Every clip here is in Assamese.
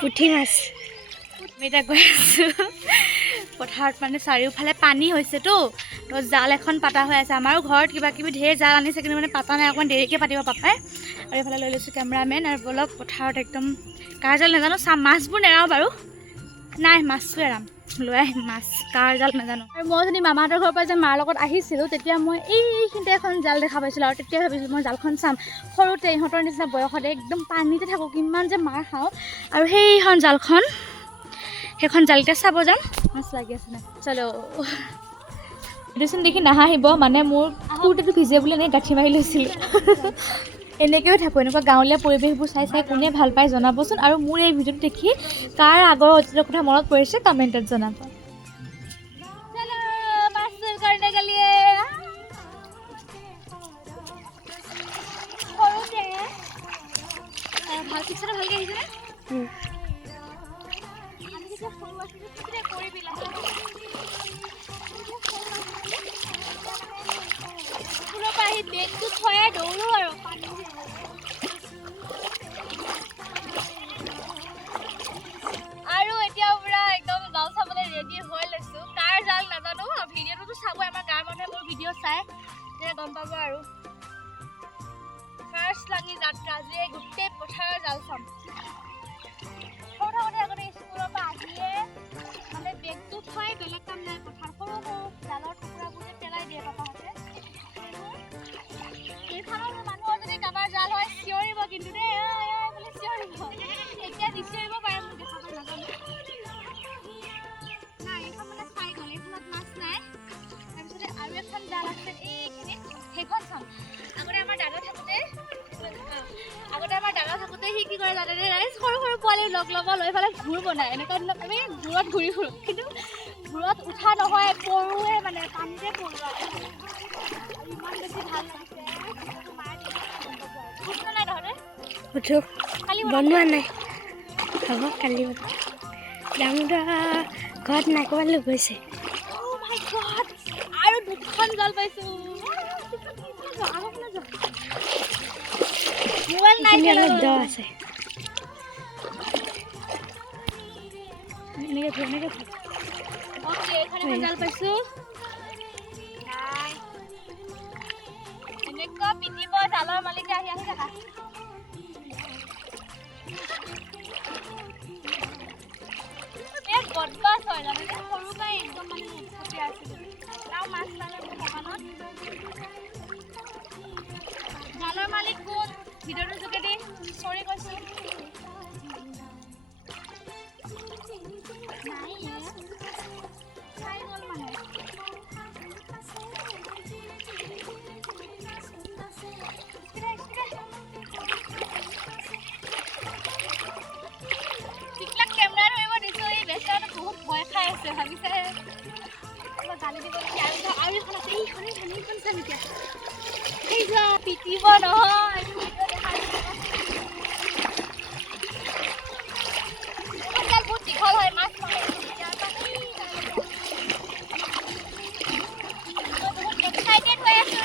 পুঠি মাছ আমি এতিয়া গৈ আছোঁ পথাৰত মানে চাৰিওফালে পানী হৈছেতো তো জাল এখন পাতা হৈ আছে আমাৰো ঘৰত কিবা কিবি ঢেৰ জাল আনিছে কিন্তু মানে পাতা নাই অকণমান দেৰিকৈ পাতিব পাপাই আৰু এইফালে লৈ লৈছোঁ কেমেৰামেন আৰু বলক পথাৰত একদম কাৰ জাল নাজানো চাম মাছবোৰ নেৰাওঁ বাৰু নাই মাছটো এৰাম লৈ আহিম মাছ কাৰ জাল নাজানো আৰু মই যদি মামাহঁতৰ ঘৰৰ পৰা যে মাৰ লগত আহিছিলোঁ তেতিয়া মই এইখিনিতে এখন জাল দেখা পাইছিলোঁ আৰু তেতিয়া ভাবিছিলোঁ মই জালখন চাম সৰুতে ইহঁতৰ নিচিনা বয়সতে একদম পানীতে থাকোঁ কিমান যে মাৰ খাওঁ আৰু সেইখন জালখন সেইখন জালতে চাব যাম মাছ লাগি আছে নাই চলো এইটোচোন দেখি নাহাঁহিব মানে মোৰ কুৰ্তিটো ভিজে বুলি এনেই গাঁঠি মাৰি লৈছিলোঁ এনেকৈও থাকোঁ এনেকুৱা গাঁৱলীয়া পৰিৱেশবোৰ চাই চাই কোনে ভাল পায় জনাবচোন আৰু মোৰ এই ভিডিঅ'টো দেখি কাৰ আগৰ অতীতৰ কথা মনত পৰিছে কমেণ্টত জনাব ভাল পিকচাৰটো ভালকৈ আহিছেনে বেগটো থৈ দৌৰো আৰু এতিয়া পুৰা একদম জাল চাবলৈ ৰেডি হৈ লৈছোঁ কাৰ জাল নাজানো ভিডিঅ'টোতো চাবই আমাৰ গাঁৱৰ মানুহে মোৰ ভিডিঅ' চাই তেতিয়া গম পাব আৰু ফাৰ্ষ্ট লাগি যাত্ৰা যে গোটেই পথাৰৰ জাল চাম সৰু থাকোঁতে আগতে স্কুলৰ পৰা আহিয়ে মানে বেগটো থৈ বেলেগ কাম নাই পথাৰ সৰু সৰু জালৰ টুকুৰাবোৰ যে পেলাই দিয়ে পাপাহঁতে এইফালৰ মানুহৰ যদি কাৰোবাৰ জাল হয় চিঞৰিব কিন্তু দেই বুলি চিঞৰিব এতিয়া নিচিঞৰিব পাৰে মোক দেখা পাই নাজানো নাই এইখন মানে চাই গ'ল এইখনত মাছ নাই তাৰপিছতে আৰু এখন জাল আছে এইখিনিত সেইখন চাম আগতে আমাৰ দাদা থাকোঁতে সি কি কৰে জানেনে ৰাইজ সৰু সৰু পোৱালি লগ ল'ব লৈ পেলাই ঘূৰ বনায় এনেকুৱা দিনত আমি ঘূৰত ঘূৰি ফুৰোঁ কিন্তু ঘূৰত উঠা নহয় পৰোৱে মানে পানীতে পৰোঁ ইমান বেছি ভাল লাগিছে উঠো বনোৱা নাই হ'ব কালি দামোদা ঘৰত নাই ক'ৰবাত লৈ গৈছে আৰু দুখন জাল পাইছোঁ মোবাইল নাই অলপ দ আছে এখানে জাল পাইছোঁ এনেকুৱা পিটিব জালৰ মালিকে আহি আহি থাকা বদমাছ হয় জানেনে সৰুৰ পৰাই একদম মানে উৎপতীয়া আছিলোঁ আৰু মাছ পালে মোৰ সমানত জালৰ মালিক কোন ভিডিঅ'টোৰ যোগেদি চৰি কৈছোঁ নাই চাই গ'ল মানে বহুত ভয় খাই আছে ভাবিছে গালি দিব আৰু এখন আছে এইখন চাম এতিয়া এই যা পিটিব নহয় বহুত দীঘল হয় মাছ মাৰে বহুত এক্সাইটেড হৈ আছোঁ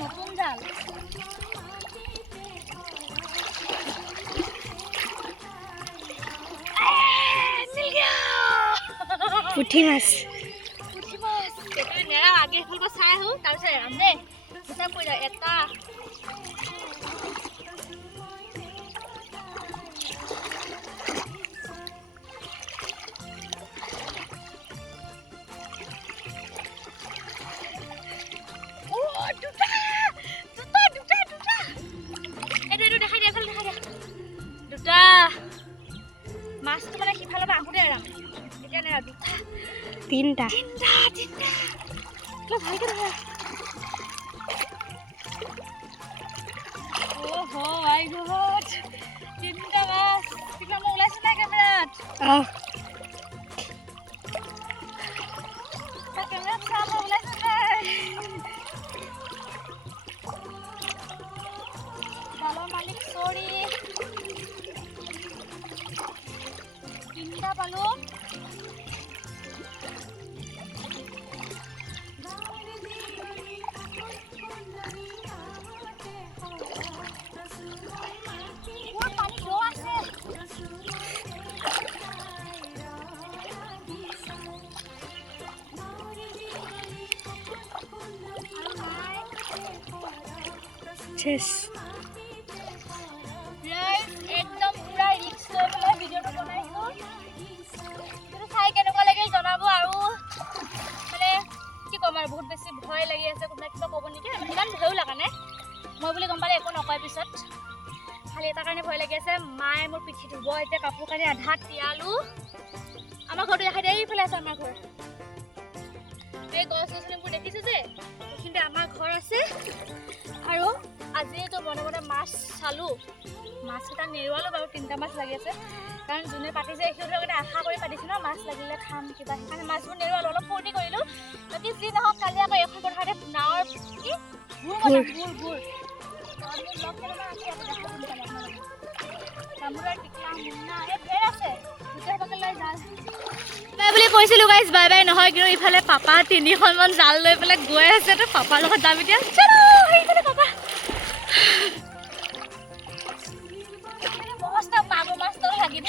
নতুন জাল পুঠি মাছ নেৰা আগে ফুল চাই আহোঁ তাৰপিছত এৰাম দেই হিচাপ কৰি লওঁ এটা দুটা মাছটো মানে সিফালৰ পৰা আহোঁতে এৰাম এতিয়া নেৰা দুটা তিনিটা ভালকৈ ধৰা আই গড তিনিটা মাছ কিবা মই ওলাইছোঁ নাই কেমেৰাত কেমেৰাত চাম মই ওলাইছোঁ নাই জালৰ মালিক চৰি তিনিটা পালোঁ চেছ একদম পুৰা ৰিক্স লৈ পেলাই ভিডিঅ'টো বনাইছোঁ কিন্তু চাই কেনেকুৱা লাগিল জনাব আৰু মানে কি ক'ম আৰু বহুত বেছি ভয় লাগি আছে কোনোবাই কিবা ক'ব নেকি ইমান ভয়ো লগা নাই মই বুলি গম পালে একো নকয় পিছত খালি এটা কাৰণে ভয় লাগি আছে মায়ে মোৰ পিঠি ধুব এতিয়া কাপোৰ কানি আধা তিয়ালোঁ আমাৰ ঘৰটো দেখাই দিয়ে এইফালে আছে আমাৰ ঘৰ এই গছ গছনিবোৰ দেখিছোঁ যে এইখিনিতে আমাৰ ঘৰ আছে আৰু আজিতো মনে মনে মাছ চালোঁ মাছকেইটা নেৰুৱালোঁ বাৰু 3টা মাছ লাগি আছে কাৰণ যোনে পাতিছে সিহঁতৰ কাৰণে আশা কৰি পাতিছে ন মাছ লাগিলে খাম কিবা সেইকাৰণে মাছবোৰ নেৰুৱালোঁ অলপ ফূৰ্তি কৰিলোঁ বাকী যি নহওক কালি আকৌ এখন পথাৰতে নাৱৰ কি ভুৰ বুলি কৈছিলোঁ গাইজ বাই বাই নহয় কিন্তু ইফালে পাপা 3খনমান জাল লৈ পেলাই গৈ আছে তো পাপাৰ লগত যাম এতিয়া পাপা মাগুৰ মাছ লাগি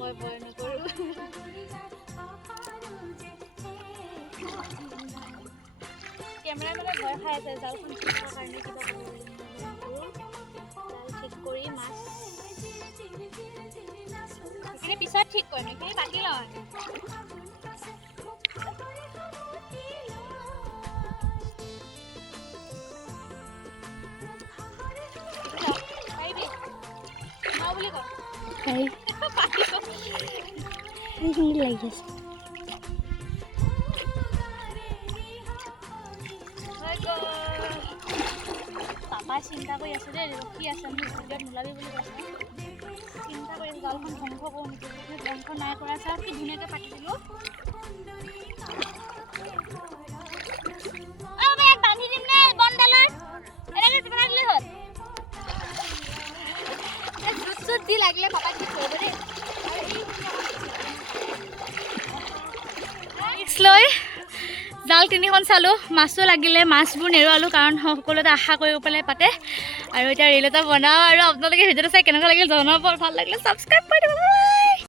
মই ভয় নকৰোঁ কেমেৰা মানে ভয় খাই আছে জালখন ঠিক কৰাৰ কাৰণে কিবা জাল ঠিক কৰি মাছ সেইখিনি পিছত ঠিক কৰিম এইখিনি পাতি লওঁ পাৰিবি বুলি কওঁ এইখিনি লাগি আছে পাপাই চিন্তা কৰি আছে দেই ৰখি আছে মোক ভিডিঅ'ত নোলাবি বুলি কৈছে চিন্তা কৰি আছে জালখন ধ্বংস কৰোঁ নেকি ধ্বংস নাই কৰা চাওঁ কি ধুনীয়াকৈ পাতি দিলোঁ বান্ধি দিম নে বনডালত এনেকৈ বনাই হ'ল জুত জুত দি লাগিলে পাপাই ঠিক কৰিব দেই লৈ জাল 3খন চালোঁ মাছো লাগিলে মাছবোৰ নেৰুৱালোঁ কাৰণ সকলোতে আশা কৰি পেলাই পাতে আৰু এতিয়া ৰিল এটা বনাওঁ আৰু আপোনালোকে ভিডিঅ'টো চাই কেনেকুৱা লাগিল জনাব ভাল লাগিলে ছাবস্ক্ৰাইব কৰি দিব